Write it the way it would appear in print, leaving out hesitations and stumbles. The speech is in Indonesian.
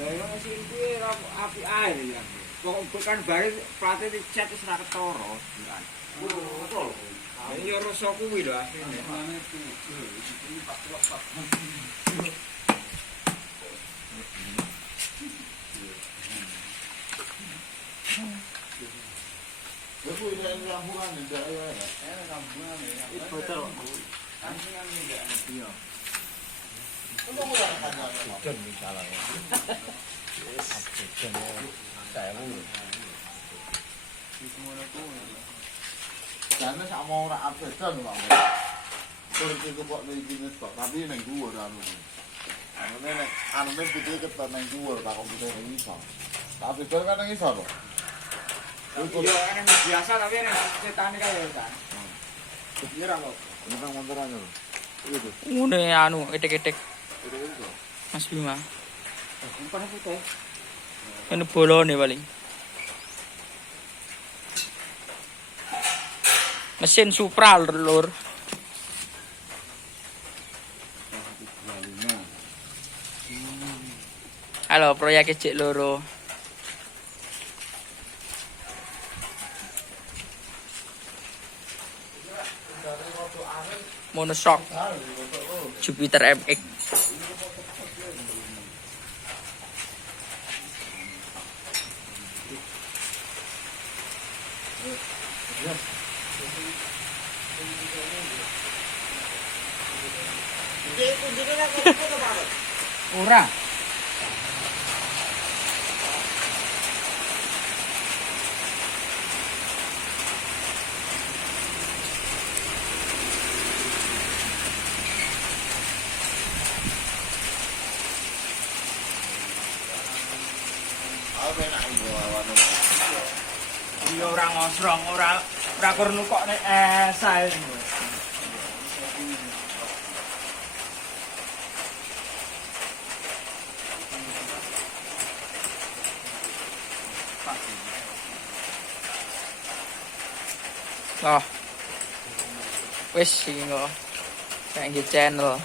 Lah yo mesin kuwi api air ya. Kok kan bare plate dicat wis ra ketara. Betul. Ya rasa kuwi lho asline. Betul ini rambulan ndak ya. Rambulan ya. Betul. Anjingan ndak. Iya. Untuk mulai kan. Jen misalnya. Yes, jen. Saya mau. Karena sak mau ora absen lho. Terus iku kok iki kok tapi ning dhuwur anu. Anune putih keton ning dhuwur tak komputer iso. Tapi bel kan nang iso kok. Iya, ini biasa tapi ini cetane kaya kan. Kira kok. Ini kan montoran lho. Itu. Ngene anu etek-etek Itu. Mas Bima. Bukan putih. Ini bolone paling. Mesin Supra lur. Halo, proyek cek loro. Monoshock Jupiter MX. Ora. Apa enak iki anu. Iya ora ngosrong, ora kurnu kok nek sae. Oh. Wis iki kok. Kayak channel.